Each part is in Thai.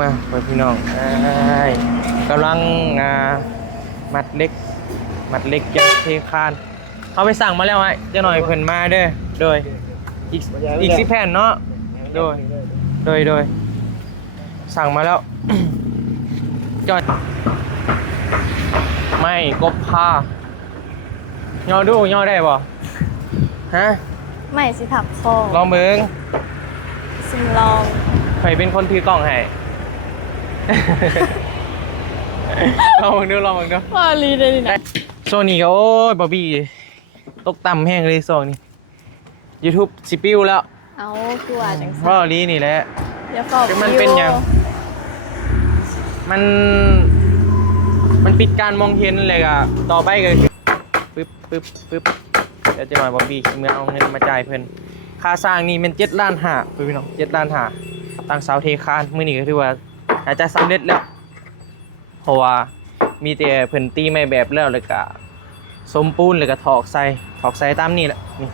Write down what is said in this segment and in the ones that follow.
มาพี่น้องกำลังมัดเล็กยังเทคานเขาไปสั่งมาแล้วไอ้เจ้าหน่อยเพิ่นมาเด้อโดยอีก10 แผ่นเนาะโดยสั่งมาแล้ว จอดไม่กบผ้าย่อดูย่อได้บ่ฮะไม่สิถักคอลองเบิ่งซิมลองใครเป็นคนถือกล้องให้ ลองเบิ่งดูว่าลีได้ดินะโซนี่ก็โอ้ยบอบบี้ตกต่ำแห้งเลยโซนี่ YouTube สิปิ้วแล้วเอาตัวจังซั่นว่าลีนี่แหละอย่าฟ้องมันเป็นหยังมันปิดการมองเห็นเลยอะต่อไปก็ปึ๊บเดี๋ยวจะหน่อยบอบบี้เมื่อเอาเงินมาจ่ายเพิ่นค่าสร้างนี่มัน7.5 ล้านพี่น้อง7.5 ล้านตั้งเสาเทคานมื้อนี้ก็ถือว่าอาจจะสำเร็จแล้วเพราะว่ามีแต่เพิ่นตีไม้แบบแล้วก็สมปูนแล้วก็ถอกใส่ตามนี่แหละนี่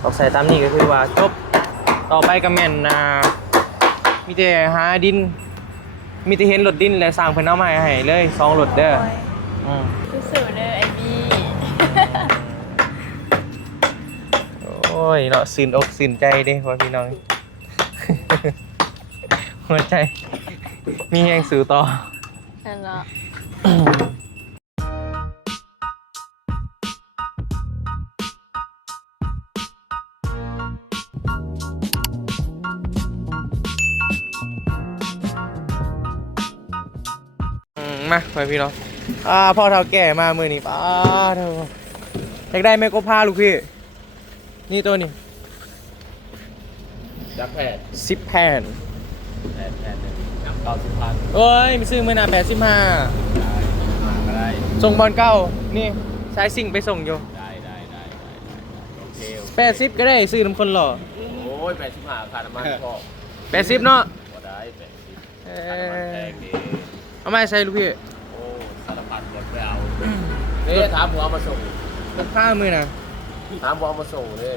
ถอกใส่ตามนี่ก็คือว่าจบต่อไปก็แม่นมีแต่หาดินมีแต่เห็นรถดินและสร้างเพิ่นเอามาให้เลย2รถเด้อสู้ๆเด้อไอ้บี้โอ้ยเนาะซื่นอกซื่นใจเด้พ่อพี่น้อง หัวใจมีแรงสู้ต่อนั่นเนาะมาไปพี่น้องพ่อเฒ่าแก่มามื้อนี้ป้าเฒ่าอยากได้แม่ก็พาลูกพี่นี่ตัวนี้จักแผ่น10 แผ่นนึงน้ำ90,000เอ้ยมีซื้อมื้อน่ะ85ได้ส่งบอลเก้านี่สายซิ่งไปส่งอยู่ได้โอเค80ก็ได้ซื้อน้ำคนหล่อโอ้ย85ค่าน้ำมันพอ80เนาะบ่ได้80ค่าน้ำมันแพงดีเอามาใส่ลูกพี่โอ้สารพัดหมดไปเอานี่ถามผมเอามาส่งราคามื้อน่ะถามผมเอามาส่งเลย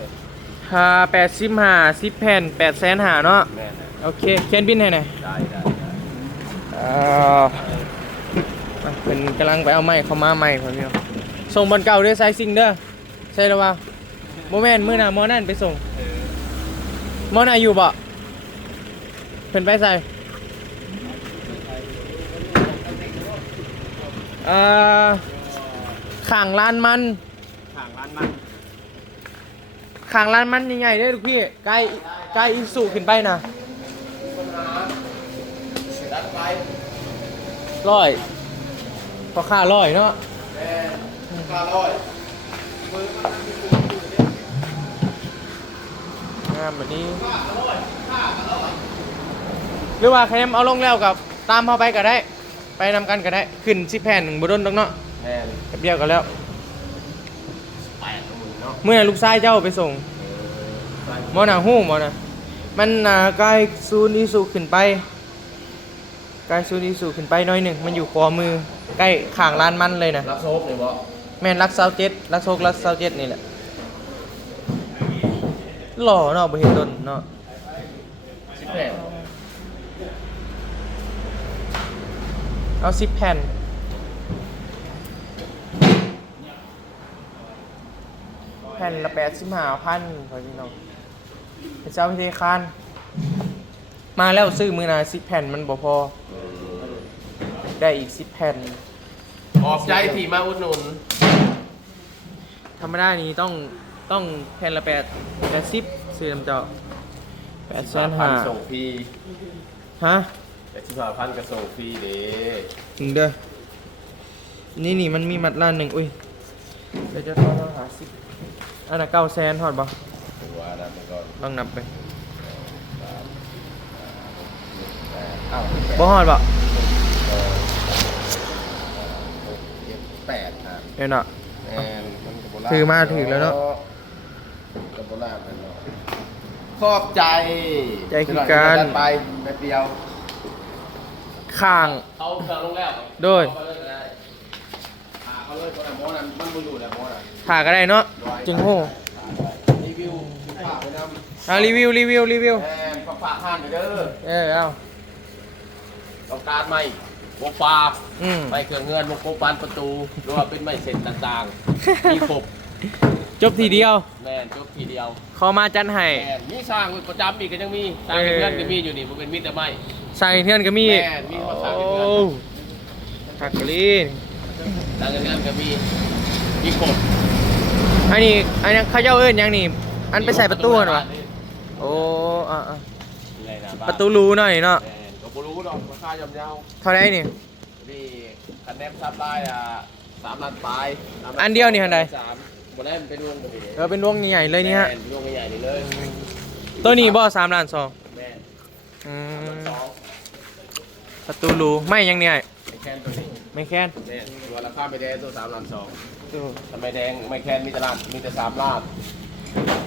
85 10 แผ่น850,000เนาะแม่นโอเคเขียนบินให้หน่อยได้เพิ่นกำลังไปเอาไม้เข้ามาใหม่พ่อพี่น้องส่งบอลเก่าด้วยไซซิงเด้อใช่แล้วว่าโมแม่นมื้อหน้ามอนั่นไปส่งมอน่ะอยู่บ่เพิ่นไปใส่ข้างร้านมันใหญ่ๆเด้อลูกพี่ใกล้อีสุขึ้นไปนะ100พอค่า100เนาะค่า100งามแบบนี้หรือว่าใครเอาลงแล้วกับตามเข้าไปก็ได้ไปนำกันก็ได้ขึ้น10 แผ่น1บ่ดนดอกเนาะแม่นแป๊บเดียวก็แล้วเนาะเมื่อลูกชายเจ้าไปส่งมอน่ะฮู้มอน่ะมันใกล้ซูนอีสุขึ้นไปหน่อยหนึ่งมันอยู่ขวามือใกล้ข้างร้านมันเลยนะรักโซกนี่บ่แม่นรักเซาเจ็ดรักโซกรักเซาเจ็ดนี่แหละหล่อเนาะบ่เห็นต้นเนาะ10 แผ่นเอา10 แผ่นแผ่นละ85,000พอพี่น้องเป็นเจ้าพิธีคารมาแล้วซื้อมือน่ะ10 แผ่นมันบ่พอได้อีก10 แผ่นขอบใจที่มาอุดหนุนธรรมดานี้ต้องแผ่นละ80ซื้อน้ำเจ้า8,500ส่งฟรีฮะ85,000ก็ส่งฟรีเด้ถึงเด้อนี่มันมีมัดล้านหนึ่งอุ้ยเดี๋ยวจะทอดหา10อันน่ะ900,000ทอดบ่ว่านะมันก็ลองนับไปบ่ฮอดบ่8ครับเดี๋ยวน่ะมันถือมาถือแล้วเนาะกับโบราณเนาะขอบใจคือการไปแป๊บเดียวข้างเขาเครื่องลงแล้วโดยเขาเลยคนละโมนั้นมันบ่อยู่แล้วโมนั้นถ่าก็ได้เนาะจึงโหรีวิวฝากไปนำรีวิวฝากผ่านไปเด้อเอา ต้องการไม้วงปลา อืม ไม้เครื่องเงินวงโคบานประตูหรือว่าเป็นไม้เศษต่างๆมีครบ จบทีเดียว แม่นจบทีเดียว ขอมาจัดให้ แม่นมีสร้างประจำอีกก็ยังมีสร้างเพื่อนก็มีอยู่นี่มันเป็นมิตรไม้ สร้างเพื่อนก็มี แม่นมีมาสร้าง โอ้ เพื่อน ทักลี สร้างเพื่อนก็มีครบ อันนี้เขาเจ้าเอิ้นหยังนี่อันไปใส่ประตูเหรอโอ้อ่าๆประตูรูหน่อยเนาะ แม่นก็บ่รู้ดอกราคายำยาว เท่าไหร่นี่ นี่คะแนนซับไลน์3 ล้านปลาย อันเดียวนี่เท่าไหร่ 3บ่ได้มันเป็นวงบ่ดี เป็นวงใหญ่ๆเลยนี่ฮะ แม่นวงใหญ่ๆนี่เลย ตัวนี้บ่3 ล้าน แม่น 2อืม สอง ประตูรูไม่ยังเนี่ย แคนตัวนี้ ไม่แค้น เนี่ยตัวราคาไม่แดงตัว3 ล้าน 2ถ้าไม่แดงไม่แคนมีแต่ล้านมีแต่3 ล้าน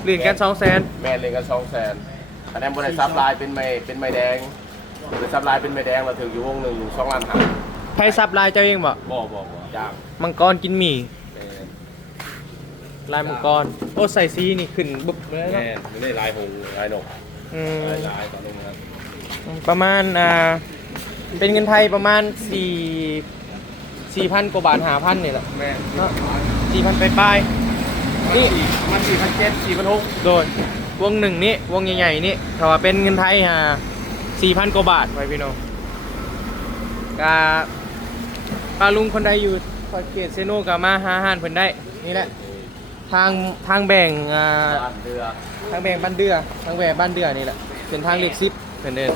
เหรียญกัน200,000 แม่นเลยกัน200,000คะแนนบ่ได้ซับไลน์เป็นไม้แดงเป็นซับไลน์เป็นไม้แดงเราถึงอยู่วงหนึงอยู่2 ล้านห้า ไผซับลายเจ้าเองบ่ บ่จ้าง มังกรกินหมี่ลายมังกรโอ้ใส่ซีนี่ขึ้นบึบเลย แม่ เนาะ นไม่ได้ลายหงลายนก อืม ลายตอนนี้ครับ ประมาณเป็นเงินไทยประมาณ4,000 กว่าบาท5,000นี่แหละ แม่น เนาะ4,000ปลายๆนี่ มัน4,700 4,600 โดนวงหนึ่งนี่วงใหญ่ๆนี่ถ้าว่าเป็นเงินไทย4,000 กว่าบาทไว้พี่น้องกาปลาลุงคนใดอยู่คอยเกตเซโนกับมาหาอาหารเพิ่นได้นี่แหละทางแบ่งบ้านเรือ ทางแบ่งบ้านเดือทางแบ่งบ้านเดือนี่แหละเป็นทางเลข10เพิ่นเด้อ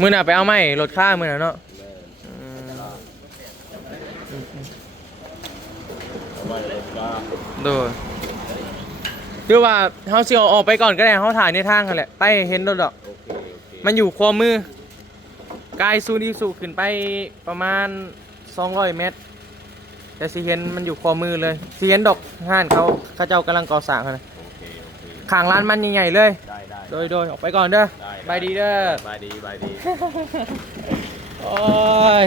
มื้อน่ะไปเอาไม้รถค่ามื้อน่ะเนาะ โดยคือว่าเฮาสิเอาออกไปก่อนก็ได้เฮาถ่ายในทางกันแหละไปเห็นรถดอกมันอยู่ความมือกายซูนิสุขึ้นไปประมาณ200 เมตรแต่สิเห็นมันอยู่ความมือเลยสิเห็นดอกห้านเขาเจ้ากำลังก่อสร้างกันข้างร้านมันใหญ่ๆเลย ได้ โดยออกไปก่อนเด้อ ได้ บายดีเด้อบ ายดี โอ้ย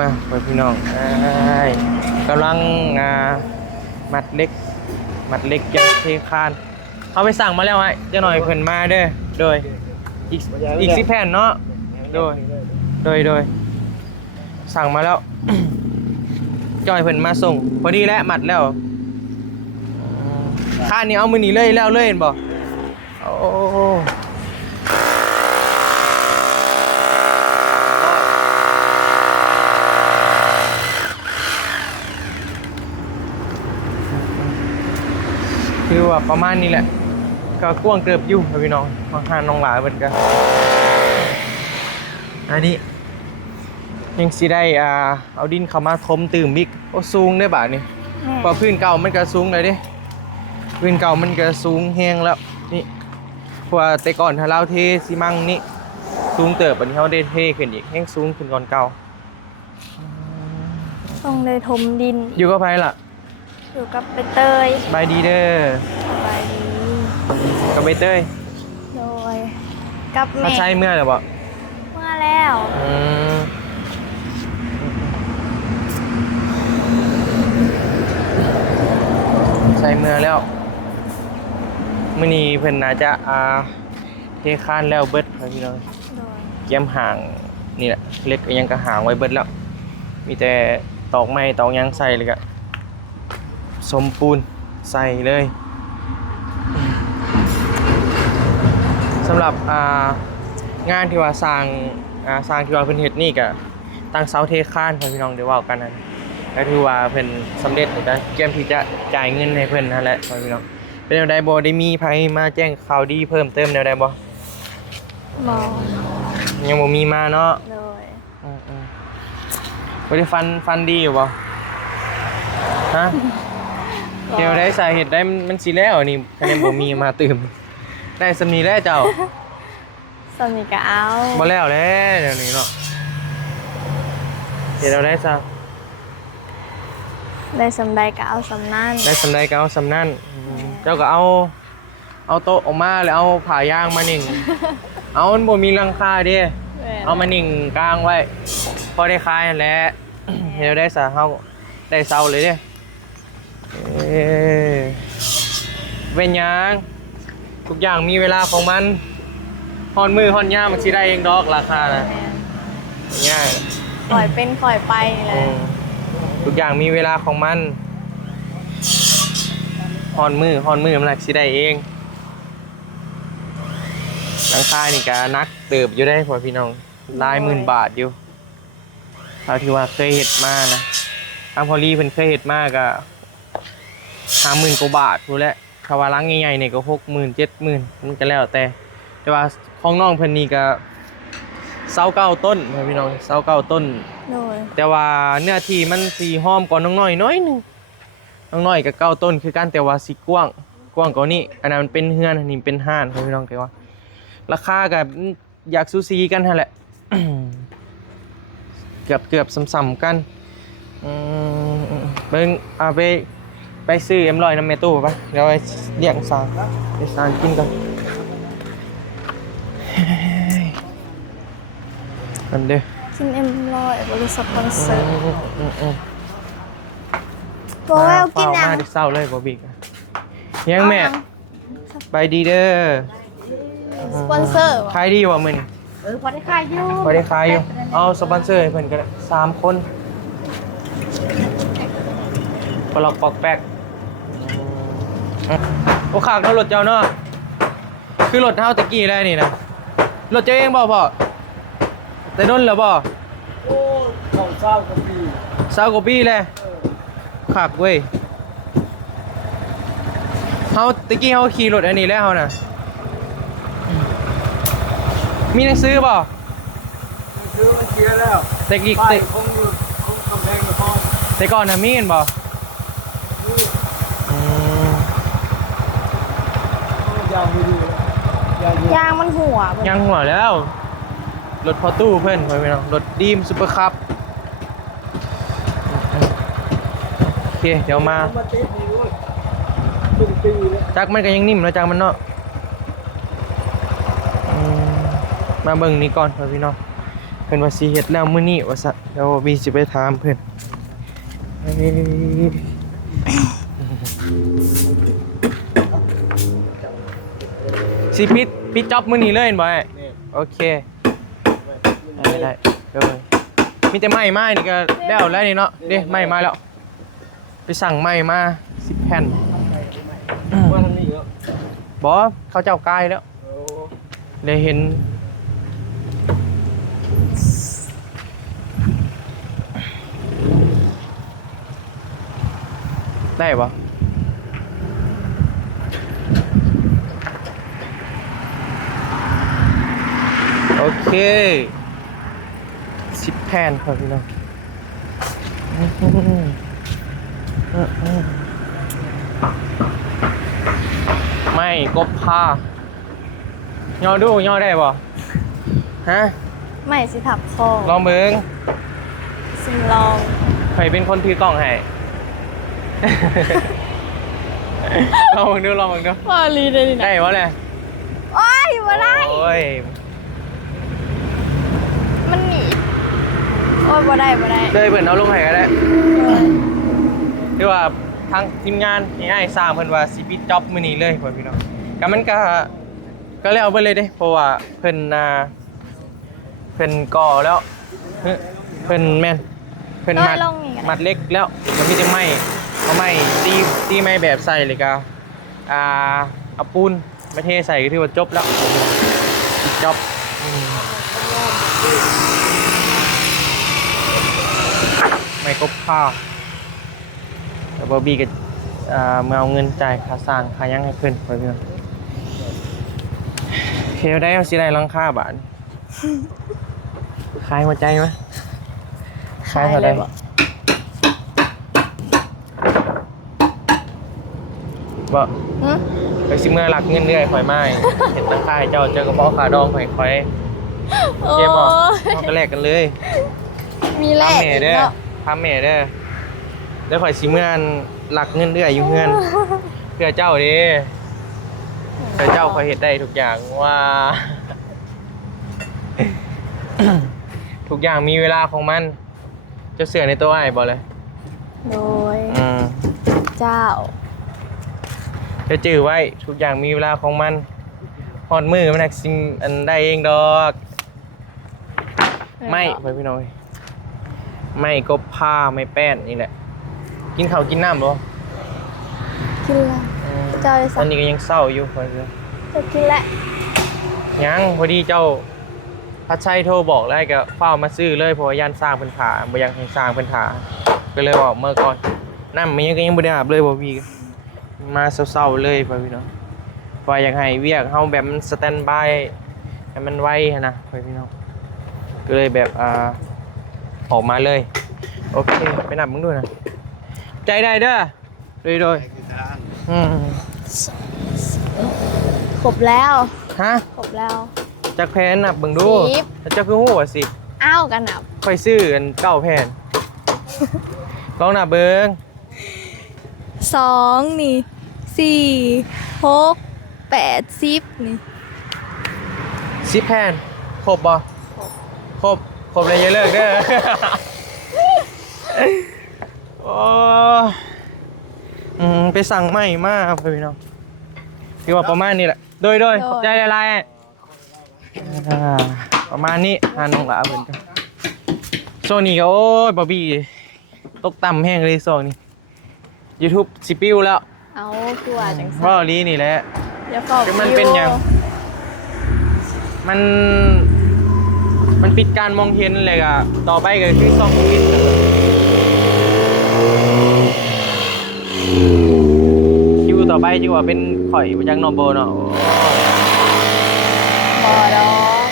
มาไปพี่น้องกำลังมัดเล็กยังเทคานเขาไปสั่งมาแล้วไอ้เจ้าหน่อยเพิ่นมาเด้อโดยอีก10 แผ่นเนาะโดยสั่งมาแล้ว จอยเพิ่นมาส่งพอดีแล้วมัดแล้วค่านี้เอามือนี้เลยแล้วเลยเห็นบ่โอ้คือว่าประมาณนี้แหละก็กว้างเกือบอยู่พี่น้องมาหาน้องหลาเพิ่นก็อันนี้ยังสิได้เอาดินเข้ามาถมตื่มอีกโอ้สูงได้บาดนี่เพราะพื้นเก่ามันก็สูงเลยเด้พื้นเก่ามันก็สูงแฮงแล้วนี่เพราะว่าแต่ก่อนถ้าเราเทซีมังนี่สูงเติบอันนี้เฮาได้เทขึ้นอีกแฮงสูงขึ้นก่อนเก่า ต้องเลยถมดิน อยู่กับไผล่ะ อยู่กับใบเตย บายดีเด้อ สบายดี กับใบเตย โดยกับ ถ้า แม่ ใช้เมื่อหรือบ่ เมื่อแล้ว ใส่เมื่อแล้วมื้อนี้เพิ่นน่าจะเทคานแล้วเบิดครับพี่น้อง โดย เกียมห่างนี่แหละเล็กก็ยังก็ห่างไว้เบิดแล้วมีแต่ตอกไม้ตอกหยังใส่เลยก็สมปูนใส่เลยสำหรับงานที่ว่าสร้างที่ว่าเพิ่นเฮ็ดนี่ก็ตั้งเสาเทคานให้พี่น้องได้เว้ากันนั่นก็ถือว่าเพิ่นสำเร็จแล้วก็เตรียมที่จะจ่ายเงินให้เพิ่นนั่นแหละพี่น้องเป็นแนวใดบ่ได้มีไผมาแจ้งข่าวดีเพิ่มเติมแนวใดบ่ มอง ยังบ่มีมาเนาะ โดย บ่ได้ฟันดีอยู่บ่ฮะเดี๋ยวได้สาเหตุได้มันสิแล้วนี่คะแนนบ่มีมาตื่มได้สำนีแล้วเจ้า สมิกะเอา บ่แล้วแหล้วเดี๋ยวนี้เนาะเดี๋ยวเราได้ซะ ได้สำใดกะเอาสำนั่น ได้สำใดก็เอาสำนั้นเจ้าก็เอาโต๊ะออกมาแล้วเอาผ้ายางมานิ่ง เอามันบ่มีหลังคาเด้เอามานิ่งกลางไว้พอได้ขายนั่นแหละ เดี๋ยวได้ซะเฮาได้เซาเลยเด้เว้นหยังกู ทุกอย่างมีเวลาของมันฮอนมือฮอนย่ามมันสิได้เองดอกราคานะง่าย ปล่อยเป็นปล่อยไปเลย ทุกอย่างมีเวลาของมันฮอนมือมันสิได้เองหลังคานี่ก็นักเติบอยู่ได้พอพี่น้องหลายหมื่นบาทอยู่เราที่ว่าเคยเห็ดมานะทางพอลี่เพิ่นเคยเห็ดมากก็50,000 กว่าบาทพู้นแหละถ้าว่าหลังใหญ่ๆนี่ก็60,000 70,000มันก็แล้วแต่ว่าของน้องเพิ่นนี่ก็29ต้นพี่น้อง29ต้น โดย แต่ว่าเนื้อที่มันสีหอมกว่าน้องน้อยน้อยหนึงน้องน้อยกับ9ต้นคือกันแต่ว่าสีกว้างกว่านี้อันนั้นมันเป็นเฮือนอันนี้เป็นห้านครับพี่น้องแต่ว่าราคาก็อยากซูซีกันหั่นแหละ เกือบซ้ำๆกันเบิ่งเอาไปซื้อM100น้ำเมตู้ไปเดี๋ยวไปเลี้ยงสางไปสางกินกันอันเด้อ กินM100บริษัทสปอนเซอร์บอกว่าเอากิน มา อ่ะ ดิเศร้าเลยบอบิกยังแม่ไปดีเด้อ สปอนเซอร์ ขายดีว่ะมึง พอได้ขายอยู่ พอได้ขายอยู่เอาสปอนเซอร์ให้เพิ่นก็ได้3 คนปลอกปอกแป๊กโอ้ขากเนาะรถเจ้าเนาะคือรถเฮาตะกี้ได้นี่นะรถเจ้าเองบ่พ่อแต่ด้นแล้วบ่ โอ้ของเศร้ากับปี 20 กว่าปีแล้วขากเว้ยเฮาตะกี้เฮาขี่รถอันนี้แล้วเฮาน่ะมีหนังสือบ่ ซื้อมาเชียร์แล้ว แต่กี้ ไปคงกำแพงนคร แต่ก่อนน่ะมีเห็นบ่อืม ยาวไม่ดียาว ยางมันหัว ยังหัวแล้ว รถพอตู้เพื่อนไปเนาะรถดีมซุปเปอร์คัพโอเคเดี๋ยวมา มาติดนี่ด้วยเป็นปีแล้ว จักมันก็ยังนิ่มแล้วจักมันเนาะมาเบิ่งนี่ก่อนพี่น้องเพิ่นว่าสิเฮ็ดแล้วมื้อนี้ว่าซั่นเดี๋ยวมีสิไปถามเพิ่นสิปิดจ็อบมื้อนี้เลยเห็นบ่ไอ้โอเคได้เดี๋ยวเบิ่งมีแต่ไม้มานี่ก็แล้วนี่เนาะเด้ไม้มาแล้วไปสั่งไม้มา10 แผ่น ว่าทางนี้เหรอ บ่เขาเจ้ากายแล้ว โอ้ ได้เห็นได้ปะโอเค10 แผ่นครับพี่น้องไม่กบผ้าย่อดูย่อได้ปะฮะ ไม่สิถับคอ ลองเบิ้ง ซิมลอง ใครเป็นคนถือกล่องให้ ลองเบิ่งดูลองเบิ่งดู ว่าลีได้ดินะ ได้ปะเนี่ย โอ้ยบ่ได้ โอ้ย มันหนีบโอ้ยบ่ได้ เลยเปิดเอาลงให้ก็ได้ที่ว่าทางทีมงานนี่ไอ้สร้างเพิ่นว่าสิปิดจ็อบมื้อนี้เลยพ่อพี่น้องก็มันก็แล้วเบิดเลยเด้เพราะว่าเพิ่นก่อแล้วเพิ่นแม่นเพิ่นมัดเล็กแล้วก็มีแต่ไม้เอาไม้ตีไม้แบบใส่เลยก็เอาปูนมาเทใส่ก็ถือว่าจบแล้วปิดจ็อบไม่ครบค่าแต่บอบบี้ก็มาเอาเงินจ่ายค่าสร้างค่ายังให้เพิ่นไปเพื่อนเคลได้เอาสิได้ลังค่าบาทขายหัวใจไหมขายเท่าไหร่บ่ หึ ไปสิเมื่อหลักเงินเรื่อยข่อยไม้เห็นลังค่าให้เจ้าเจอกระเป๋าขาดองข่อยโอเคบ่เอาก็แลกกันเลย มีแลก ทำเมเด้อ เนาะ ทำเมเด้อแล้วข่อยสิเมื่อหลักเงินเรื่อยอยู่เฮือนเพื่อเจ้าเด้เพื่อเจ้าข่อยเฮ็ดได้ทุกอย่างว่า ทุกอย่างมีเวลาของมันเจ้าเสือในตัวไอ้บ่เลย โดย อืม เจ้า จะจื้อไว้ทุกอย่างมีเวลาของมัน ฮอดมือมันนักซิมอันได้เองดอกไม่ไปพี่น้อยไม่ก็ผ้าไม่แป้นนี่แหละกินข้าวกินน้ำบ่ กินแล้วเจ้าเลย ต สั อก นนี้ก็ยังเศร้าอยู่พอดี จะกินแล้ว ยังพอดีเจ้าพัดชัยโทรบอกแล้วก็เฝ้ามาซื้อเลยเพราะว่าย่านสร้างเพิ่นถาบ่อยากให้สร้างเพิ่นถาก็เลยบอกเมื่อก่อนน้ำมันยังก็ยังบ่ได้อาบเลยบ่พี่มาเศร้าๆเลยพ่อพี่น้องเพราะอยากให้เวียกเฮาแบบมันสแตนด์บายให้มันไวหั้นนะพ่อพี่น้องก็เลยแบบออกมาเลยโอเคไปนับมึงด้วยนะใจได้เด้อโดยครบแล้ว ฮะ ครบแล้ว จักแพนนับเบิ่งดู 10 แล้วเจ้าคือฮู้ว่าสิ อ้าวกันนับ ค่อยซื้อกัน9แผ่น ลองนับเบิ่ง 2นี่4 6 8 10นี่ 10แผ่นครบบ่ครบเลยอย่าเลิกเด้อ โอ้ไปสั่งใหม่มาครับพี่น้องคือว่าประมาณนี้แหละโดยขอบใจหลายๆประมาณนี้น้องหลาเพิ่นกันโซนี่ก็โอ้ยบอบบี้ตกต่ำแห้งเลยโซนี่ YouTube สิปิ้วแล้ว เอาคือว่าจัง เพราะลีนี่แหละ เดี๋ยวฟ้า มันเป็นหยัง มันปิดการมองเห็นเลยอะต่อไปก็คือซ่องปิดคิวต่อไปจีว่าเป็นข่อยมาจากนอร์โบเนาะ พอดอก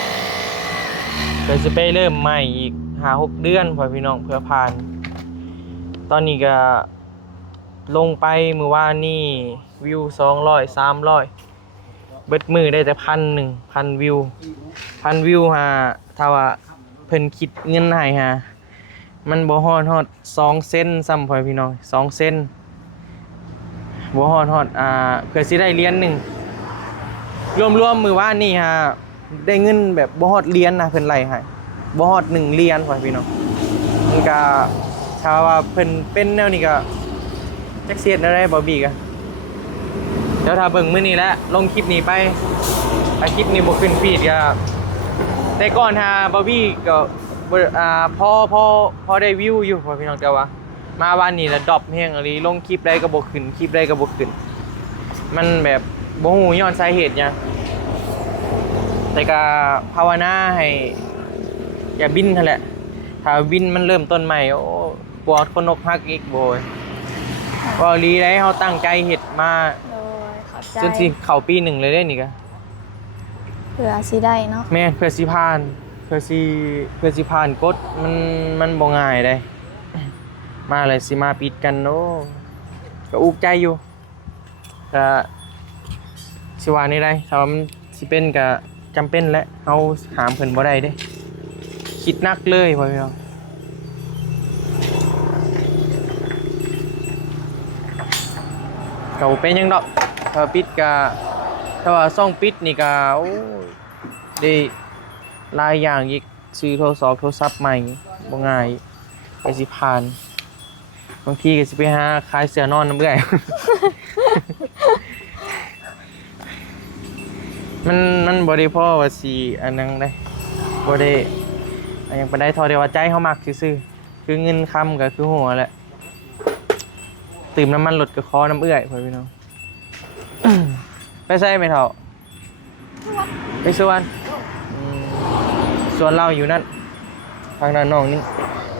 เดี๋ยวจะไปเริ่มใหม่อีก5-6 เดือนพ่อพี่น้องเพื่อผ่าน ตอนนี้ก็ลงไปมือว่านี่วิว200-300เบิดมือได้แต่1,000 วิวถ้าว่าเพิ่นคิดเงินให้มันบ่ฮอด2 เซนซ้ำพ่อพี่น้อง2 เซนบ่ฮอดเพื่อสิได้เหรียญหนึ่งรวมมือว่านี่ได้เงินแบบบ่ฮอดเหรียญนะเพิ่นไล่ให้บ่ฮอด1 เหรียญพ่อพี่น้องมันก็ถ้าว่าเพิ่นเป็นแนวนี้ก็จักเสียดอะไรบ่บีกเดี๋ยวถ้าเบิ่งมื้อนี้แล้วลงคลิปนี้ไปคลิปนี้บ่ขึ้นฟีดก็แต่ก่อนบ่บี้ก็พอได้วิวอยู่พ่อพี่น้องแต่ว่ามาวันนี้แล้วดรอปแฮงอีหลีลงคลิปใดก็บ่ขึ้นคลิปใดก็บ่ขึ้นมันแบบบ่ฮู้ย้อนสาเหตุหยังแต่ก็ภาวนาให้อย่าบินนั่นแหละถ้าบินมันเริ่มต้นใหม่โอ้ปวดคนอกหักอีกโบยก็ลีได้เฮาตั้งใจเฮ็ดมา โดยขอบใจ จนสิเข้าปี 1เลยได้นี่ก็ เผื่อสิได้เนาะ แม่นเพื่อสิผ่านกฎมันบ่ง่ายได้มาเลยสิมาปิดกันโอ้ก็อุกใจอยู่ก็สิว่านี่ได้ถ้าว่ามันสิเป็นก็จำเป็นแหละเฮาหามเพิ่นบ่ได้เด้คิดหนักเลยพ่อพี่น้องก็บ่เป็นหยังดอกถ้าปิดก็ถ้าว่าซ่องปิดนี่ก็โอ้ได้หลายอย่างอีกซื้อโทรศัพท์ใหม่บ่ง่ายไปสิผ่านบางทีก็สิไปหาขายเสื้อนอนนำเอื้อย มันบ่ได้พอว่าสิอันนั้นได้บ่ได้อันยังบ่ได้เท่าเดียวว่าใจเฮามักซื่อๆคือเงินคำก็คือหัวแหละตื่มน้ำมันรถก็คอน้ำเอื้อยพ่อพี่น้อง ไปใส่ไหมเฒ่าไปสวนสวนเราอยู่นั่นทางด้านน้องนี่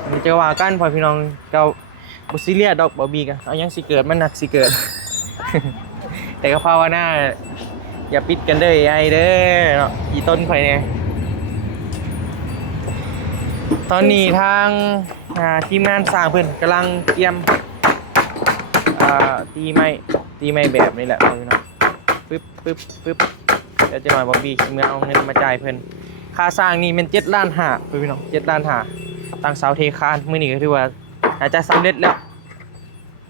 มันจะว่ากันพ่อพี่น้องเก่าบ่ซีเรียสดอกบ่บีกันเอายังสิเกิดมันหนักสิเกิด แต่ก็ภาวนาอย่าปิดกันเด้อไอ้เด้อเนาะอีต้นข่อยเนี่ยตอนนี้ทางทีมงานสร้างเพิ่นกำลังเตรียมตีไม้แบบนี้แหละพี่น้องปึ๊บเดี๋ยวจะหน่อยบอบบี้เมื่อเอาเงินมาจ่ายเพิ่นค่าสร้างนี่มัน7.5 ล้านพี่น้อง7.5 ล้านตั้งเสาเทคานมื้อนี้ก็ถือว่าน่าจะสำเร็จแล้ว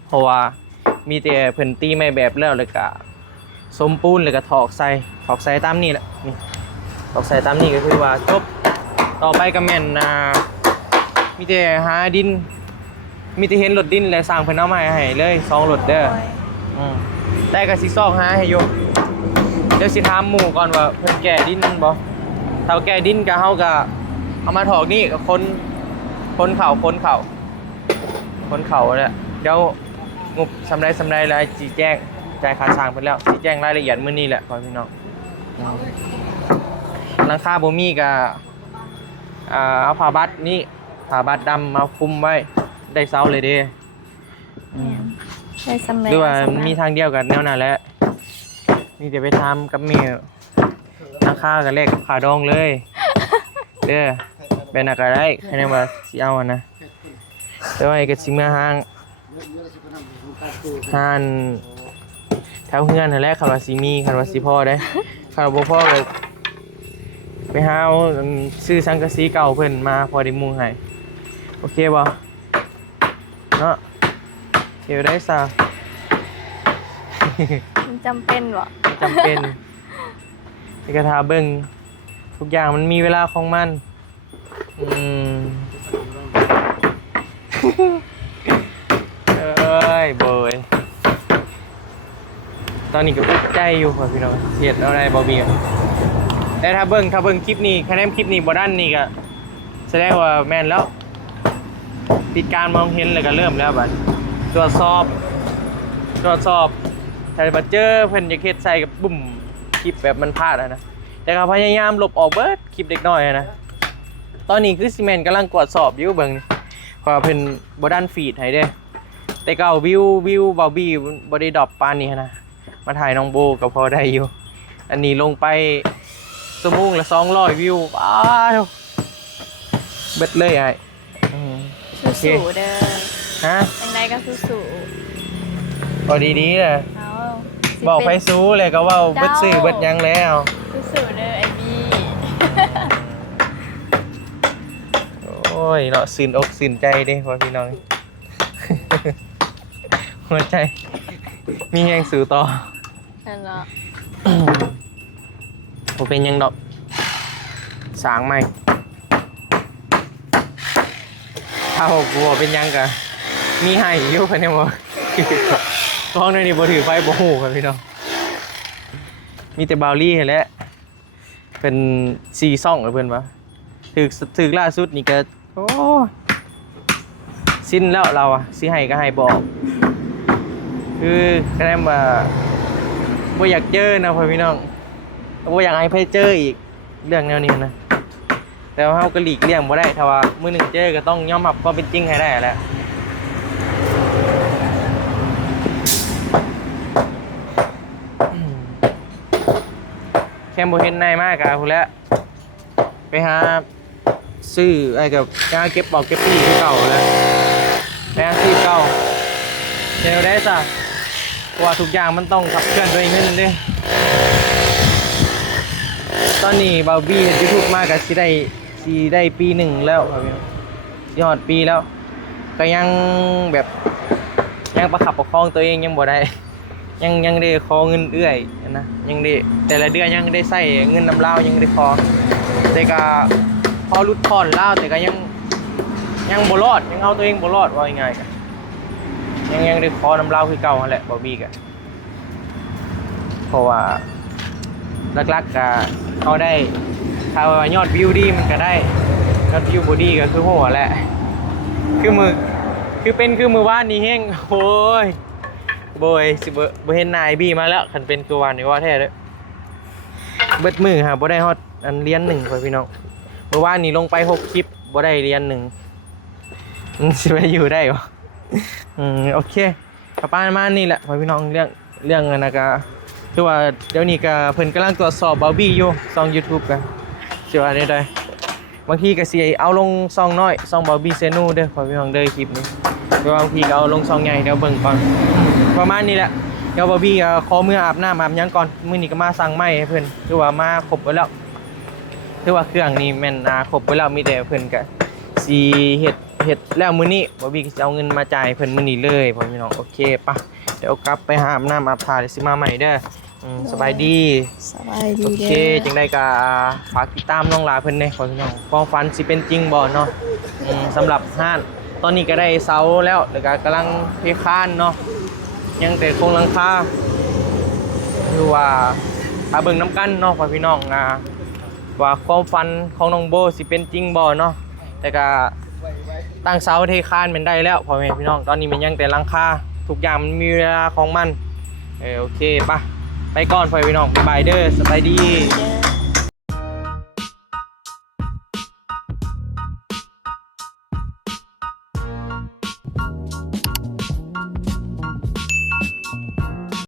เพราะว่ามีแต่เพิ่นตีไม้แบบแล้วก็สมปูนแล้วก็ถอกใส่ตามนี่แหละนี่ถอกใส่ตามนี่ก็คือว่าจบต่อไปก็แม่นมีแต่หาดินมีแต่เห็นรถดินและสร้างเพิ่นเอามาให้เลย2รถเด้อแต่ก็สิซอกหาให้อยู่ ดี๋ยวสิถามหมู่ก่อนว่าเพิ่นแก่ดินบ่ถ้าแก่ดินก็เฮาก็เอามาถอกนี่ก็คนเข่าแล้วเดี๋ยวงบสำไรแล้วสิแจ้งจ่ายค่าสร้างเพิ่นแล้วสิแจ้งรายละเอียดมื้อนี้แหละพ่อพี่น้องหลังคาบ่มีก็เอาผ้าบัดนี่ผ้าบัดดำมาคุมไว้ได้เซาเลยเด้ ได้สำเร็จ หรือว่ามีทางเดียวกันแนวนั้นแหละนี่เดี๋ยวไปทำกับเมียราคากันเลขขาดองเลยเด้อเป็นอะไรได้แค่นี้ว่าสิเอาอะนะแต่ว่าไอ้ก็สิมาห้างแถวเฮือนนั่นแหละคันว่าสิมีคันว่าสิพอได้คันว่าบ่พอก็ไปหาเอาซื้อสังกะสีเก่าเพิ่นมาพอได้มุงให้โอเคบ่เนาะเดี๋ยวได้ซะ มันจำเป็นบ่ จำเป็นในกระทาเบิ้งทุกอย่างมันมีเวลาของมันเอ้ยเบยตอนนี้ก็อุกใจอยู่ค่ะพี่น้องเสียดอะไรบอบีแต่ถ้าเบิ้งคลิปนี้คะแนนคลิปนี้บอด้านนี้ก็แสดงว่าแม่นแล้วปิดการมองเห็นเลยก็เริ่มแล้วบัดตรวจสอบถ้ามาเจอเพิ่นจะเฮ็ดใส่กับบุ่มคลิปแบบมันพลาดนะแต่ก็พยายามลบออกเบิดคลิปเด็กน้อยนะตอนนี้คือซีเมนต์กำลังตรวจสอบอยู่เบิ่งเพราะเพิ่นบ่ดันฟีดให้เด้แต่ก็วิวเบาบี้บ่ได้ดรอปปานนี้นะมาถ่ายน้องโบก็พอได้อยู่อันนี้ลงไปชั่วโมงละ200วิวว้าวเบิดเลยไอ้สู้ๆเด้อ ฮะ จังไดก็สู้ พอดีๆเลย ๆเอา บอกไปสู้เลยก็ว่าเบิดซื้อเบิดยังแล้ว สู้ๆเด้อไอ้บี โอ้ยเนาะสินอกสินใจเด้พ่อพี่น้อง หัวใจมีแรงสู่ต่อ นั่นเนาะ ผมเป็นยังดอกสางใหม่ถ้าหกบัวเป็นยังกะมีให้อยู่คนเดียวบ่ กล้องในนี้บ่ถือไฟบ่ฮู้ครับพี่น้องมีแต่บาวลี่แหละเป็น4ซ่องเพิ่นว่าถึกล่าสุดนี่ก็โอ้สิ้นแล้วเราอ่ะสิให้ก็ให้บอกคือคะแนนว่าบ่อยากเจอนะพี่น้องบ่อยากให้ไผเจออีกเรื่องแนวนี้นะแต่ว่าเฮาก็หลีกเลี่ยงบ่ได้ถ้าว่ามื้อหนึงเจอก็ต้องยอมรับความเป็นจริงให้ได้แหละแค่บ่เห็นนายมากอะพุ่นแหละไปหาซื้อไอ้กับงานเก็บบอกเก็บปี้คือเก่าแล้วไปหาซื้อเก่าเดี๋ยวได้ซะเพราะว่าทุกอย่างมันต้องขับเคลื่อนด้วยเงินเด้ตอนนี้บาร์บี้เฮ็ด YouTube มาก็สิได้ปีหนึ่งแล้วครับพี่สิฮอดปีแล้วก็ยังแบบยังประคับประคองตัวเองยังบ่ได้ยังได้ขอเงินเอื้อยนะยังได้แต่ละเดือนยังได้ใส่เงินนำลาวยังได้ขอแต่ก็พอรุดผ่อนลาวแต่ก็ยังบ่รอดยังเอาตัวเองบ่รอดว่าง่ายๆกันยังได้ขอนำลาวคือเก่าหั่นแหละบ่มีก็เพราะว่าหลักๆก็เขาได้ถ้าว่ายอดวิวดีมันก็ได้ยอดวิวบ่ดีก็คือโหแหละคือมือว่านนี่แฮงโอ้ยโบยสิบ่เห็นนายบี้มาแล้วคันเป็นคือวานนี่ว่าแท้เด้อเบิดมือหาบ่ได้ฮอดอันเรียน1พ่อพี่น้องเมื่อวานนี้ลงไป6คลิปบ่ได้เรียน1มันสิไปอยู่ได้บ่โอเคประมาณนี้แหละพ่อพี่น้องเรื่องอันนั้นก็คือว่าเดี๋ยวนี้ก็เพิ่นกำลังตรวจสอบบาร์บี้อยู่ช่อง YouTube กันสิว่าได้บางทีก็สิเอาลงช่องน้อยช่องบาร์บี้เซนูเด้อพ่อพี่น้องเด้อคลิปนี้บางทีก็เอาลงช่องใหญ่เดี๋ยวเบิ่งก่อนประมาณนี้แหละเดี๋ยวบาร์บี้ขอมืออาบน้ำอาบหยังก่อนมื้อนี้ก็มาสั่งไม้ให้เพิ่นคือว่ามาครบไว้แล้วคือว่าเครื่องนี้แม่นครบไว้แล้วมีแต่เพิ่นก็สิเฮ็ดแล้วมื้อนี้บาร์บี้ก็จะเอาเงินมาจ่ายเพิ่นมื้อนี้เลยพ่อพี่น้องโอเคปะเดี๋ยวกลับไปอาบน้ำอาบท่าเดี๋ยวสิมาใหม่เด้อสบายดี สบายดี โอเคจังได้ก็ฝากติดตามน้องหลาเพิ่นเด้พ่อพี่น้องความฝันสิเป็นจริงบ่เนาะสำหรับห้านตอนนี้ก็ได้เสาแล้วแล้วก็กำลังเทคานเนาะยังแต่โครงหลังคาคือว่า ถ้าเบิ่งน้ำกันเนาะพ่อพี่น้องว่าความฝันของน้องโบสิเป็นจริงบ่เนาะแต่ก็ตั้งเสาเทคานเป็นได้แล้วพ่อแม่พี่น้องตอนนี้มันยังแต่หลังคาทุกอย่างมันมีเวลาของมันโอเคปะไปก่อนพ่อพี่น้องบ๊ายบายเด้อสบายดี เด้อ